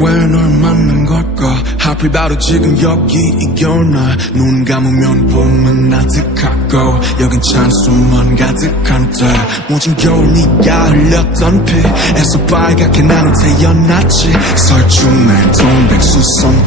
왜 널 만난 걸까? 하필 바로 지금 여기 이 겨울날 눈 감으면 봄은 아득하고 여긴 찬수만 가득한 때 모진 겨울 네가 흘렸던 피에서 빨갛게 나는 태어났지 설중내 동백수선